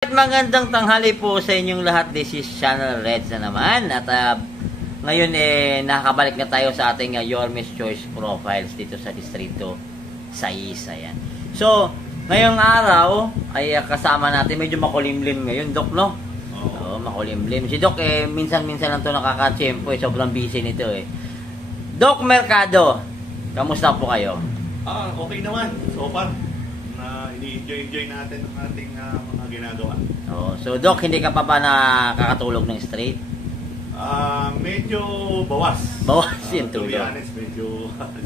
Magandang tanghali po sa inyong lahat. This is Channel Reds na naman. At ngayon nakakabalik na tayo sa ating Yorme's Choice Profiles dito sa Distrito 6. Ayan. So, ngayong araw ay kasama natin, medyo makulimlim ngayon, Doc, no? Oo, makulimlim. Si Doc, minsan-minsan lang ito nakakatsyempo, sobrang busy nito eh. Doc Mercado, kamusta po kayo? Okay naman. So far, ini-enjoy natin ang ating mga ginagawa. So Doc, hindi ka pa nakakatulog ng straight? Medyo bawas. Bawas yung To be tulog. honest,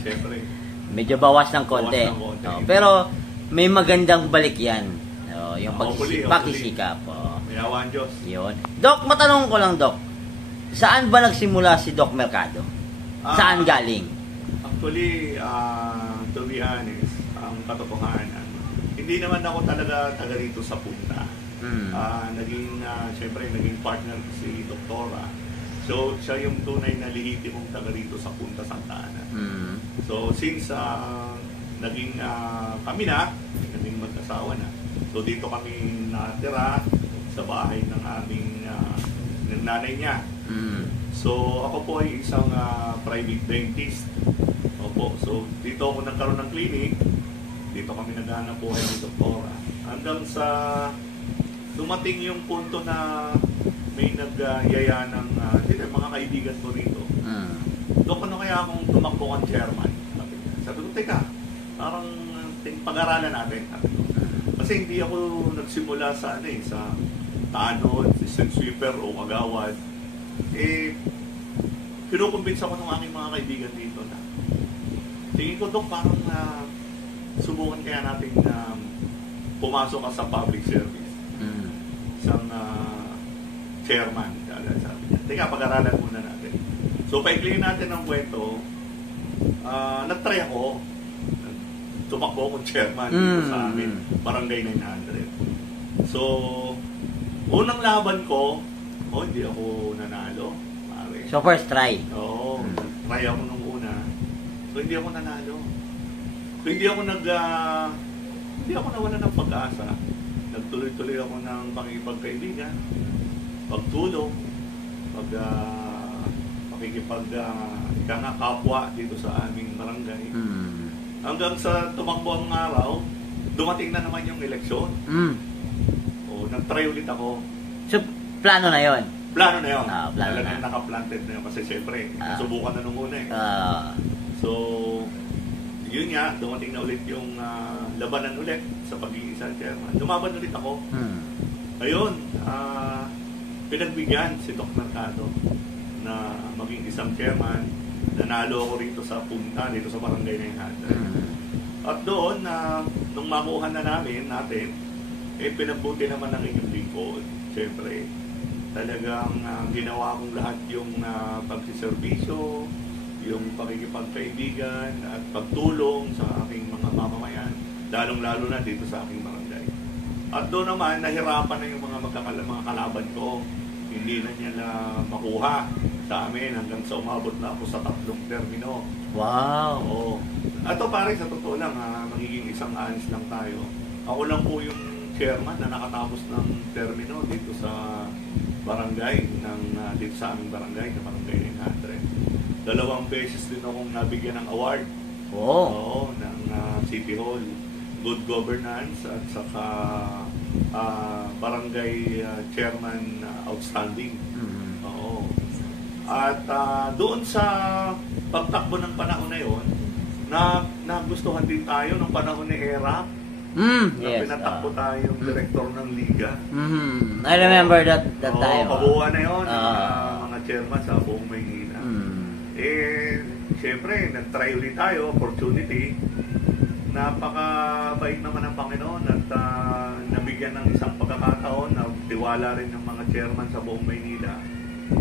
siyempre. Medyo bawas ng konti. Pero may magandang balik yan. Yung pagsisikap. May awan Diyos. Yun. Doc, matanong ko lang, Doc. Saan ba nagsimula si Doc Mercado? Saan galing? Actually, to be honest, ang katotohanan, hindi naman ako talaga taga rito sa punta. Siyempre, naging partner si Doktora. So, siya yung tunay na lehitimong taga rito sa Punta Santa Ana. So, since naging kami naging mag-asawa na. So, dito kami natira sa bahay ng aming ng nanay niya. So, ako po ay isang private dentist. Opo. So, dito ako nagkaroon ng clinic. Dito kami naghahanap buhay ni Doktora. Hanggang sa dumating yung punto na may nagyaya ng mga kaibigan ko rito. Dok, ano kaya akong tumakbo kang chairman? Sabi ko, teka, parang pag-aralan natin. Kasi hindi ako nagsimula sa tanod, assistant sweeper o kagawad. Kinukumbinsa ko ng aking mga kaibigan dito na tingin ko, Dok, parang subukan kaya natin pumasok ka sa public service. Isang chairman. Sabi niya, teka, pag-aralan muna natin. So, paikliin natin ang kwento. Nag-try ako. Tumakbo akong chairman dito sa amin. Barangay 900. So, unang laban ko, hindi ako nanalo. Pare. So, first try? Oo. Try ako nung una. So, hindi ako nanalo. So, hindi ako nawala ng pag-asa. Nagtuloy-tuloy ako ng pangipagkaibigan, pagtulong, kapwa dito sa aming barangay. Hanggang sa tumakbo ang araw, dumating na naman yung eleksyon. Nag-try ulit ako. So, plano na yon? Plano na yun. Talagang naka-planted na yun. Kasi siyempre, nasubukan na nung una eh. So, yun nga, dumating na ulit yung labanan ulit sa pagiging isang chairman. Lumaban ulit ako. Ayun, pinagbigyan si Doc Mercado na maging isang chairman. Nanalo ako rito sa Punta, dito sa Barangay 900. At doon, nung makuha na natin, pinabuti naman ang inyong lingkod. Siyempre, talagang ginawa kong lahat yung pagsiservisyo, yung pakikipagkaibigan at pagtulong sa aking mga mamamayan, lalong-lalo na dito sa aking barangay. At doon naman, nahirapan na yung mga kalaban ko. Hindi na niya makuha sa amin hanggang sa umabot na ako sa 3 termino. Wow! Oo. Ato pare, sa totoo lang, magiging isang honest lang tayo. Ako lang po yung chairman na nakatapos ng termino dito sa barangay, dito sa aming barangay, na Barangay 900. 2 beses din akong nabigyan ng award. Oo, ng City Hall. Good Governance at saka Barangay Chairman Outstanding. Oo. At doon sa pagtakbo ng panahon na yon, nagustuhan din tayo ng panahon ni Era. Yes. Pinatakbo tayong direktor ng Liga. I remember that time. Kabuuan na yun, mga chairman sa buong Maynila. Siyempre, nag-try ulit tayo, opportunity. Napakabait naman ng Panginoon at nabigyan ng isang pagkakataon na tiwala rin ng mga chairman sa buong Maynila.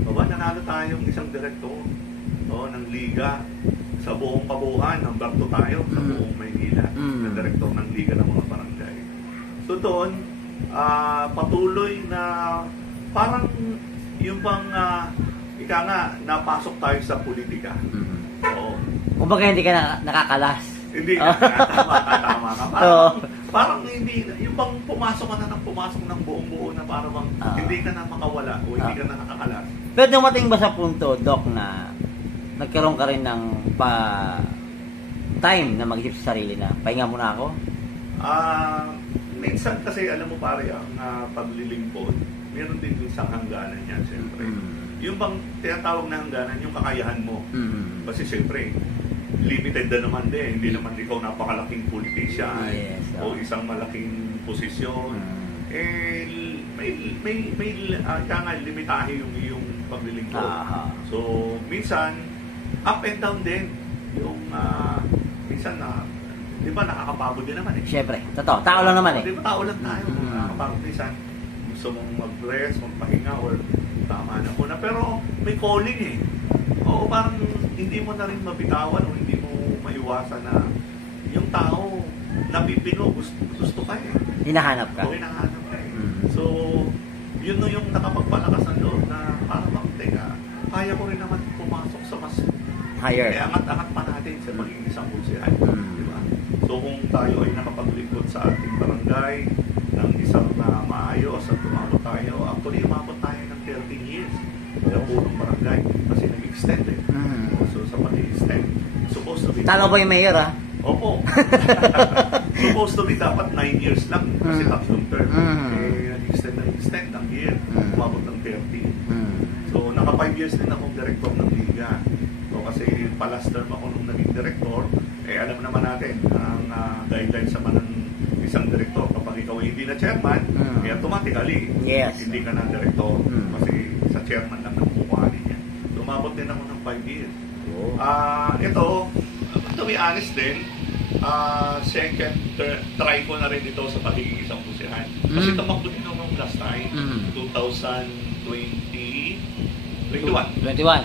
Nanalo tayong isang direktor ng Liga sa buong kabuuan. Number 2 tayo sa buong Maynila na direktor ng Liga ng mga barangay. So doon, patuloy na parang yung bang napasok tayo sa politika. Kumbaga hindi ka nakakalas. Hindi na, tama ka. parang hindi, yung bang pumasok ka na ng pumasok ng buong-buo na para bang hindi ka na makawala o hindi ka na nakakalas. Pero dumating ba sa punto, Doc, na nagkaroon ka rin ng time na mag-isip sa sarili na pahinga muna ako? Minsan kasi alam mo pare, ang paglilingkod, meron din isang hangganan yan, siyempre. Yung bang tinatawag na hangganan, yung kakayahan mo. Kasi siyempre, limited na naman din. Hindi naman ikaw napakalaking politician o isang malaking posisyon. May limitahe yung iyong paglilingkod. So, minsan, up and down din. Yung, minsan, di ba, nakakapagod din naman eh. Siyempre, totoo. Tao lang naman eh. Di ba, tao lang tayo. Nakakapagod minsan. Gusto mong mag-rest, magpahinga, or tama na muna. Pero, may calling eh. Oo, parang hindi mo na rin mabitawan o hindi mo maiwasan na yung tao napipino, gusto ka eh. Hinahanap ka. O hinahanap ka eh. So, yun no yung nakapagpalakas ng loob na parang teka, kaya ko rin naman pumasok sa mas higher. Kaya angat-angat pa natin sa magiging isang konsehan. Diba? So, kung tayo ay nakapaglingkod sa ating barangay ng isang maayos at umabot tayo, actually umabot tayo ng 13 years sa purong barangay kasi nag-extend eh. So sa pag-extend, supposed to be... Talo ba yung mayor Opo. Supposed to be dapat 9 years lang kasi tatlong term. Nag-extend ng year, umabot ng 30. So naka 5 years din akong director ng Liga. So kasi pa-last term ako nung naging director, alam naman natin ang guidelines naman ng isang director kapag ikaw hindi na chairman, automatically hindi ka na director kasi sa chairman lang ang kukuhanin niya. Lumabot din ako ng 5 years. Ito, to be honest din, second try ko na rin ito sa pagiging isang konsehan. Kasi tumakbo din ako last time, 2021.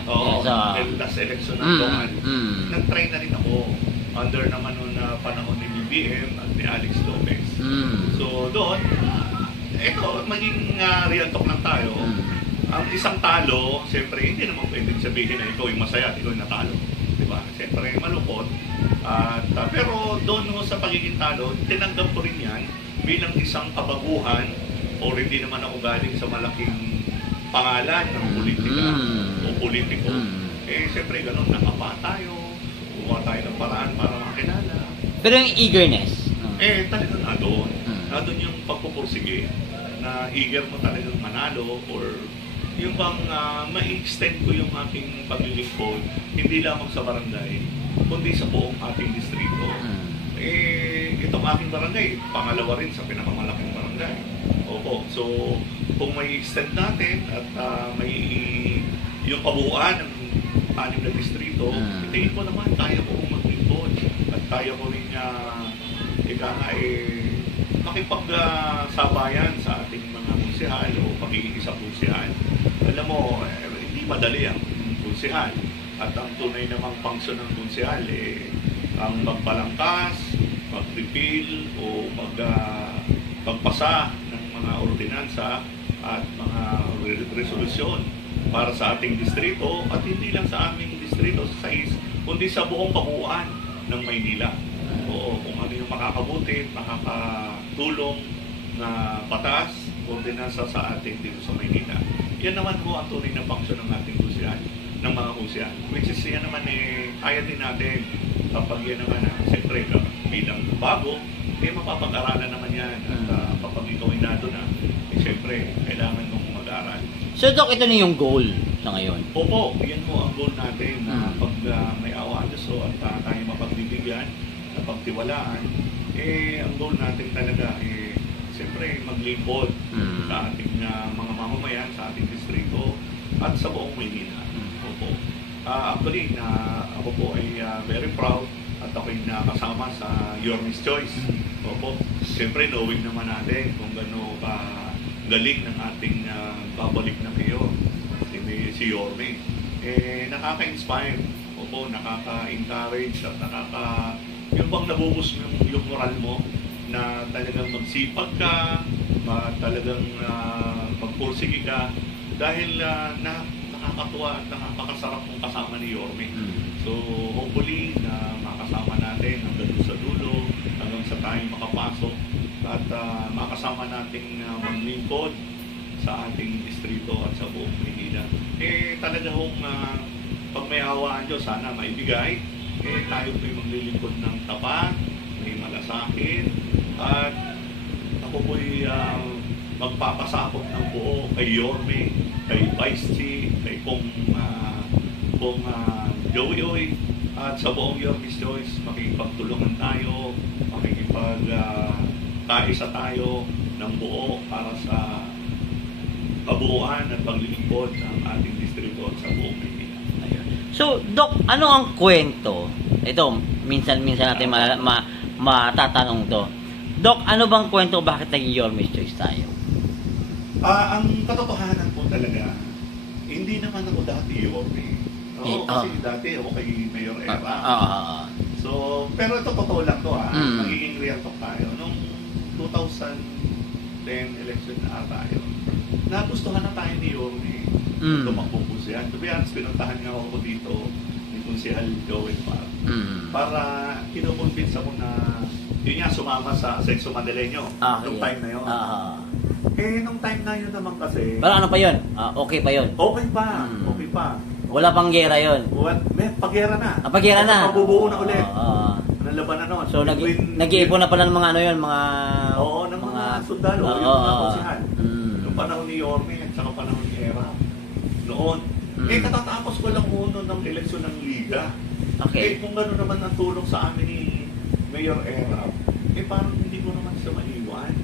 Oo, last election ng Dongan. Nag-try na rin ako under naman noon na panahon ni BBM at ni Alex Lopez. So doon, ito, maging real talk lang tayo. Ang isang talo, siyempre, hindi naman pwedeng sabihin na ikaw yung masaya at ikaw yung natalo. Diba? Siyempre, malungkot. Pero doon sa pagiging talo, tinanggap ko rin yan bilang isang kabaguhan o hindi naman ako galing sa malaking pangalan ng politika o politiko. Siyempre, ganun, nakapa tayo, gumawa tayo ng paraan para makilala. Pero yung eagerness? Talagang doon. Doon yung pagpupursige na eager mo talagang manalo or yung bang ma-extend ko yung aking paglilingkod hindi lamang sa barangay kundi sa buong ating distrito. Itong aking barangay, pangalawa rin sa pinakamalaking barangay. Opo. So, kung may extend natin at may yung kabuuan ng 6 na distrito, tingin ko naman kaya ko maglingkod at kaya ko rin makipagsabayan sa ating mga konsehal o pagiging isang konsehal. Alam mo, hindi madali ang konsehal. At ang tunay namang function ng konsehal ang magpalangkas, mag-repeal o magpasa ng mga ordinansa at mga resolusyon para sa ating distrito at hindi lang sa aming distrito sa 6, kundi sa buong kabuuan ng Maynila. Oo, kung ano yung makakabuti, makakatulong na batas, ordinansa sa atin dito sa Maynila. Yan naman po ang tunay na function ng ating konsehal, ng mga konsehal. Which is yan naman kaya din natin kapag yan naman, siyempre bilang bago, mapapag-aralan naman yan. At kapag ikaw ay nado na, siyempre, kailangan mong mag-aral. So, Doc, ito na yung goal sa ngayon? Opo, yan po ang goal natin na pag may awa Diyos at tayo mapagbibigyan, na pagtiwalaan, ang goal natin talaga, siyempre, maglingkod sa ating mga mamamayan, sa ating distrito, at sa buong Maynila. Opo. Actually, ako po ay very proud at ako'y nakasama sa Your Miss Choice. Opo. Siyempre, knowing naman natin kung gano'n galing ng ating babalik na mayor, si Yorme. Nakaka-inspire. Opo, nakaka-encourage at yung bang nabubus yung moral mo na talagang magsipag ka, talagang magpursige ka dahil nakakita nakakatuwa at nakakasarap mong kasama ni Yorme. So, hopefully, na makasama natin hanggang sa dulo, hanggang sa tayo makapasok at makasama nating maglingkod sa ating distrito at sa buong Maynila. Talaga hong pag may hawaan Diyos, sana maibigay. Tayo po'y maglilingkod ng tapat, may malasakit, at ako po'y magpapasakot ng buo kay Yorme, kay Vice Chief, kay Kong Joey Oy, at sa buong Yorme's Choice, makikipagtulungan tayo, kaisa tayo ng buo para sa kabuuan at paglilingkod ng ating distrito at sa buong Maynila. So, Doc, ano ang kwento? Ito, minsan-minsan natin matatanong to. Doc, ano bang kwento bakit naging Yorme's Choice tayo? Ang katotohanan po talaga, hindi naman ako dati Yorme. Kasi dati ako kay Mayor Era. So, pero ito totoo lang to Magiging real talk tayo. Noong 2010 election na tayo, nagustuhan na tayo ni Yorme. Tumakbo po siya. To be honest, pinuntahan nga ako dito ni Konsehal Joey para kinukonvince ako na yun nga sumama sa Sexo Manileño nung time na yun. Nung time na yun naman kasi... Pero ano pa yun? Okay pa yun? Okay pa. Okay pa. Wala pang gera yun? May pagera na. Pagera na? Mabubuo na ulit. Nalaban na nun. So, nag-iipon na pala ng mga ano yun? Oo, ng mga sundalo. Yung mga konsihan. Yung panahon ni Yorme at saka panahon ni Era. Noon. Katatapos ko lang muna ng eleksyon ng Liga. Okay. Kung gano'n naman ang tulong sa amin ni Mayor Era, parang hindi ko naman siya maiwan.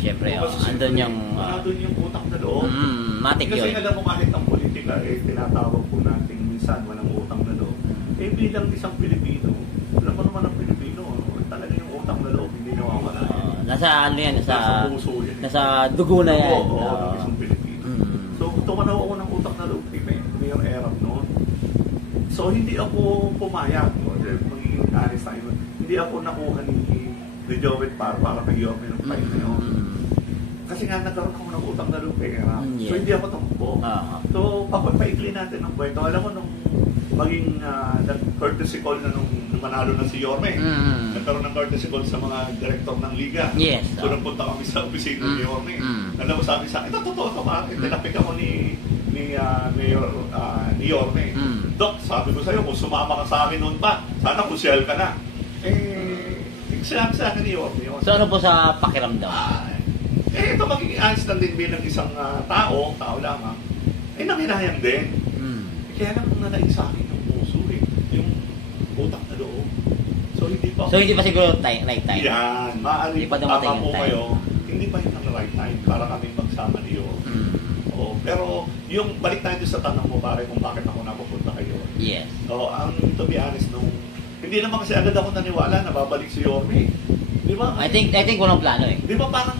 Siyempre, andun yung... Andun yung utak na loob. Matik yun. Kasi alam mo kahit ang politika, tinatawag po natin minsan walang utang na loob. Bilang isang Pilipino, alam mo naman ang Pilipino, talaga yung utang na loob, hindi nawawala. Nasa ano yan? Nasa puso yan. Nasa dugo na yan. Oo, isang Pilipino. So, tumanaw ako ng utang na loob kay Mayor Erap noon. So, hindi ako pumayag. Magiging honest tayo. Hindi ako nakuha ni Jovet para kay Yorme ng time na yun. Kasi nga nagkaroon ako ng utang na loob kay Erap. So, hindi ako tumakbo. So, paikli natin ang kwento. Alam mo, nung maging courtesy call na nung manalo na si Yorme. Nagkaroon ng courtesy call sa mga director ng Liga. Yes. So, nagpunta kami sa opisina ni Yorme. Alam mo, sabi sa akin, ito totoo ito ba? Tinapik ako ni Yorme. Dok, sabi ko sa'yo, kung sumama ka sa akin noon pa, sana kusyal ka na. Sinabi sa akin ni Yorme yun. So, ano po sa pakiramdam? Ito magiging honest lang din bilang isang tao lamang. Nanghinayang din. Kaya lang nanaig sa akin yung puso yung utak na loob. So hindi pa siguro right time. Yan, maaari pa dumating po yung time. kayo. Hindi pa yun ang right time para kami magsama niyo. Pero yung balik tayo sa tanong mo pare kung bakit ako napupunta kayo. Yes. Ang to be honest hindi naman kasi agad ako naniwala na babalik si Yorme. Di ba? I think walang plano eh. Di ba parang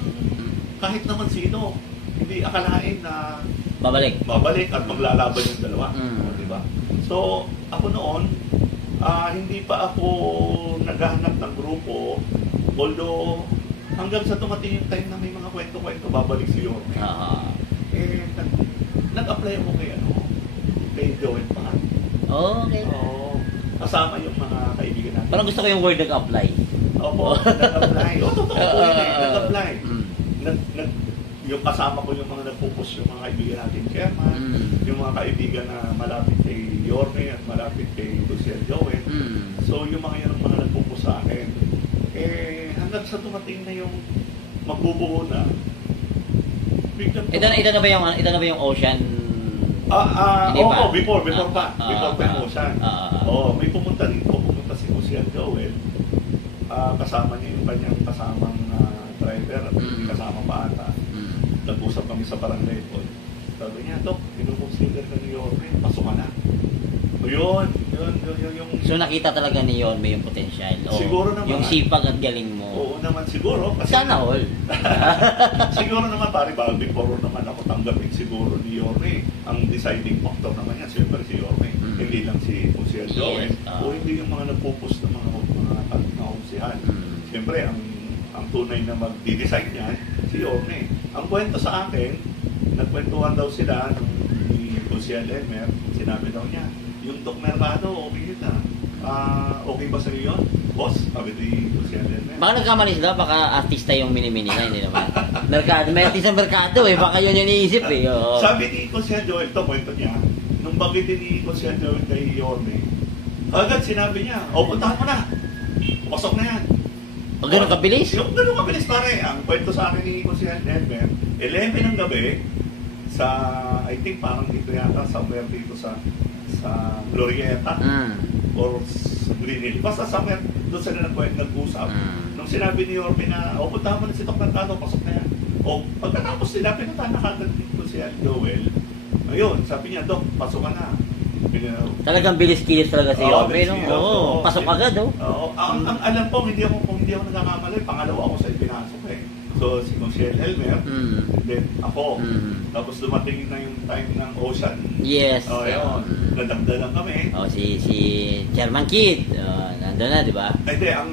kahit naman sino hindi akalain na babalik at maglalaban yung dalawa. Di ba? So, ako noon, hindi pa ako naghahanap ng grupo. Although, hanggang sa tumating yung time na may mga kwento-kwento, babalik si Yorme. Nag-apply ako kay Joel pa. Okay. Kasama yung mga kaibigan natin. Parang gusto ko yung word nag-apply. Opo, nag-apply. Totoo po yun nag-apply. Yung kasama ko yung mga nagpupush yung mga kaibigan natin chairman, yung mga kaibigan na malapit kay Yorme at malapit kay Luciel Joel. So yung mga yan ang mga nagpupush sa akin. Hanggang sa tumating na yung magbubuo na. Ito na ba yung Ocean? Before pa yung Ocean. May pumunta si Luciel Joel. Kasama niya yung kanyang kasamang driver at hindi kasama pa ata. Nag-usap kami sa barangay po. Sabi niya, Dok, kinukonsider ka ni Yorme, pasok ka na. Yun. So nakita talaga ni Yorme yung potensyal. Siguro naman. Yung sipag at galing mo. Oo naman, siguro. Kasi, sana all. siguro naman, pare, before naman ako tanggapin siguro ni Yorme. Ang deciding factor naman yan, siyempre si Yorme. Hindi lang si Konsehal Joel. O hindi yung mga nagpupus ng mga konsehal. Siyempre, ang tunay na mag-decide niyan, si Yorme. Ang kwento sa akin, nagkwentuhan daw sila ni Kuya Elmer, sinabi daw niya, yung Doc Mercado, okay yun na. Okay ba sa iyo yun? Boss, sabi ni Kuya Elmer. Baka nagkamali sila, baka artista yung mini-mini na, hindi naman. Merkado, may artista merkado eh, baka yun yung iniisip eh. Oo. Sabi ni Kuya Joel, ito kwento niya, nung bagitin ni Kuya Joel kay Yorme, agad sinabi niya, puntahan mo na. Pasok na yan. O gano'n kabilis? Yung gano'n kabilis pare. Ang kwento sa akin ni Kuya Elmer, 11 ng gabi, sa, I think parang dito yata, somewhere dito sa Glorieta, or sa Green Hill. Basta somewhere, doon sila nag-usap. Nung sinabi ni Yorme na, puntahan mo na si Doc Mercado, pasok na yan. O, pagkatapos sila, pinuntahan na kagad dito si Joel. Ayun, sabi niya, Doc, pasok ka na. Talagang bilis-kilis talaga si Yorme, no? Oo, pasok agad, oh. Ang alam ko, kung hindi ako nagkakamali, pangalawa ako sa pinasok eh. So, si Kuya Elmer, then ako. Tapos dumating na yung time ng Ocean. Yes. Ayun, nadagdagan kami. Si Chairman Kid, nandun na, di ba? Hindi, ang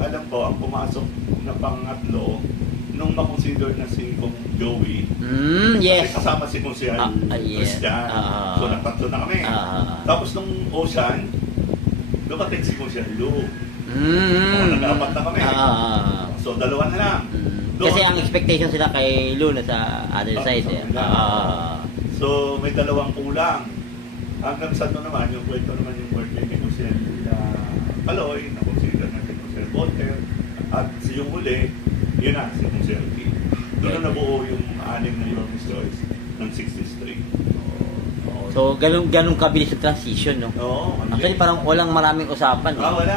alam ko, ang pumasok na pangatlo, nung makonsider na si Kong Joey, yes. kasi kasama si Kong Christian. So, nagtatlo na kami. Tapos nung Ocean, dumating si Kong Lou. Nag-apat na kami. So, dalawa na lang. Kasi ang expectation sila kay Lou na sa other side. So, may dalawang kulang. Hanggang sa naman, yung kwento naman yung birthday ni Kong Paloy, na-consider natin Kong Volter. At yung huli, yun na, si Kong Sergi. Doon na nabuo yung anim na Yorme's Choice ng 63. So, ganun kabilis yung transition, no? Oo. Actually, parang walang maraming usapan. Wala.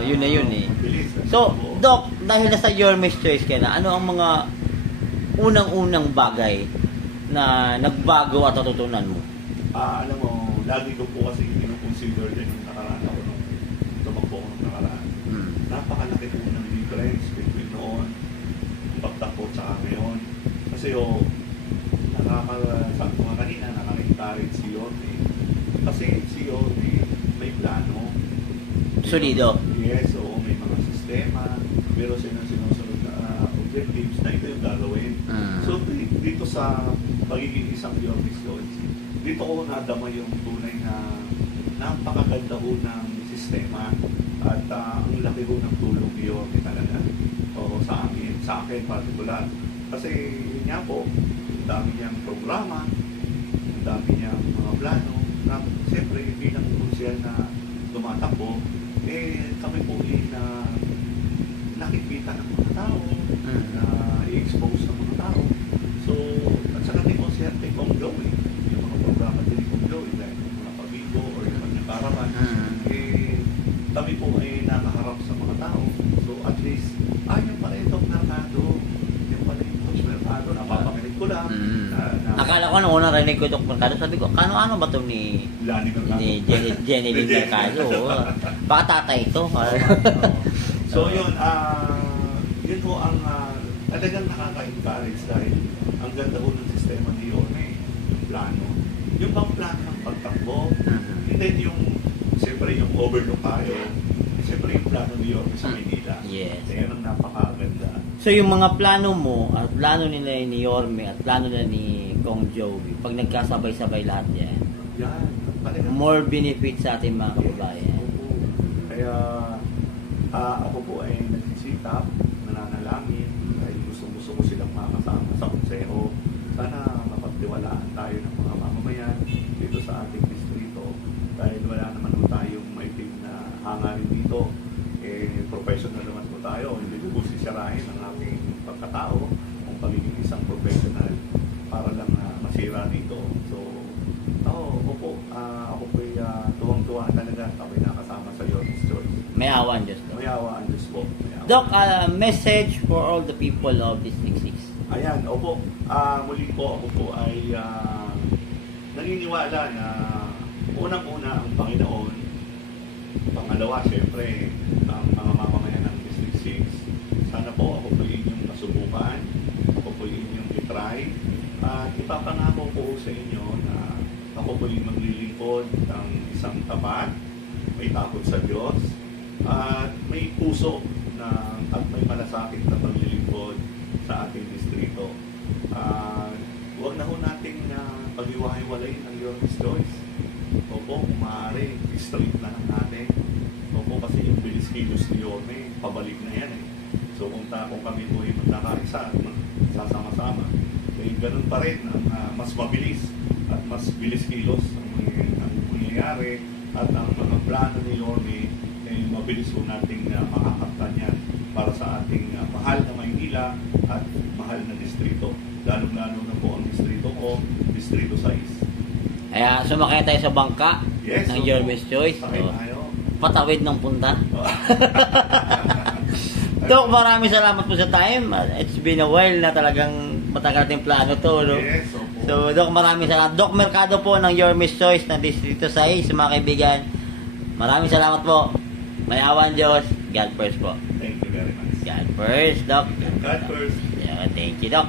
Yun na yun eh. Bilis. So, Doc, dahil nasa Yorme's Choice ka na, ano ang mga unang-unang bagay na nagbago at natutunan mo? Alam mo, lagi ko po kasi consider din yung nakaraan ako nung tumakbo ko nung nakaraan. Napakalaki po ng difference between noon, pagtakbo sa ngayon. Kasi sabi ko nga kanina, nakaka-encourage si Yorme. Kasi si Yorme may plano. Solido. Yes, may mga sistema. Pero sinusunod na objectives na ito yung gagawin. So, dito sa pagiging isang Yorme's Choice, dito ko nadama yung tunay na napakaganda ho ng sistema at ang laki ho ng tulong ni Yorme talaga sa akin particular. Kasi yun nga po, ang dami niyang programa, ang dami niyang mga plano na siyempre bilang krusyal na tumatakbo, kami po na nakikita ng mga tao, na i-expose ng mga tao. So, at saka ni Kong Joey, yung mga programa din ni Kong Joey, dahil yung mga pabigo or yung mga karaman, kami po ay nakaharap sa mga tao. So, at least, yung pala yung Doc Mercado, yung pala yung Coach Mercado, napapakinig ko lang. Akala ko nung unang rinig ko Doc Mercado, sabi ko, ano ba ito ni Jenny Lynn Mercado? Baka tatay ito. So, yun ho ang talagang nakaka-encourage dahil ang ganda ho ng sistema ni Yorme, yung plano. Yung bang plano ng pagtakbo, and then yung, siyempre yung overlook tayo, siyempre yung plano ni Yorme sa Manila. Yes. Yan ang napakaganda. So yung mga plano mo, at plano nila ni Yorme, at plano nila ni Kong Joey, pag nagkasabay-sabay lahat yan, more benefit sa ating mga kababayan. Kaya ako po ay nagsisikap, nananalangin, dahil gusto ko silang makasama sa konseho. Sana mapagtiwalaan tayo ng mga mamamayan dito sa ating distrito dahil wala naman po tayong maitim na hangarin dito. Professional naman po tayo. Hindi po sisirahin ang ating pagkatao kung pagiging isang professional para lang masira dito. So, ako po ay tuwang-tuwa talaga ako ay nakasama sa Yorme's Choice. May awa ang Diyos. May awa ang Diyos po. Doc, message for all the people of District 6. Ayan, opo. Muli po ako po ay naniniwala na unang-una ang Panginoon. Pangalawa, syempre, ang mga mamamayan ng District 6. Sana po ako po inyong masubukan. Ako po inyong itry. At ipapangako po sa inyo na ako po yung maglilingkod ng isang tapat, may takot sa Diyos, at may puso at may malasakit na paglilingkod sa ating distrito. Huwag na ho natin paghiwa-hiwalay ng your choice. Opo, kung maaari, straight na lang natin. Opo, kasi yung bilis-kilos ni Yorme, pabalik na yan eh. So kung kami po ay magkakaisa at sasama-sama, eh, ganun pa rin ang mas mabilis at mas bilis-kilos ang mangyayari at ang mga plano ni Yorme ay mabilis po nating makakaptan yan para sa ating mahal na Maynila at mahal na distrito. Lalo-lalo na po ang distrito ko, Distrito 6. Kaya sumakay tayo sa bangka ng Yorme's Choice. So, patawid ng punta. Dok, maraming salamat po sa time. It's been a while na talagang matagal natin plano to. No? Yes, so, Dok, maraming salamat. Doc Mercado po ng Yorme's Choice ng Distrito 6, mga kaibigan. Maraming salamat po. May awan Diyos. God first po. Thank you very much. God first, Doc. God first. Yeah, thank you, Doc.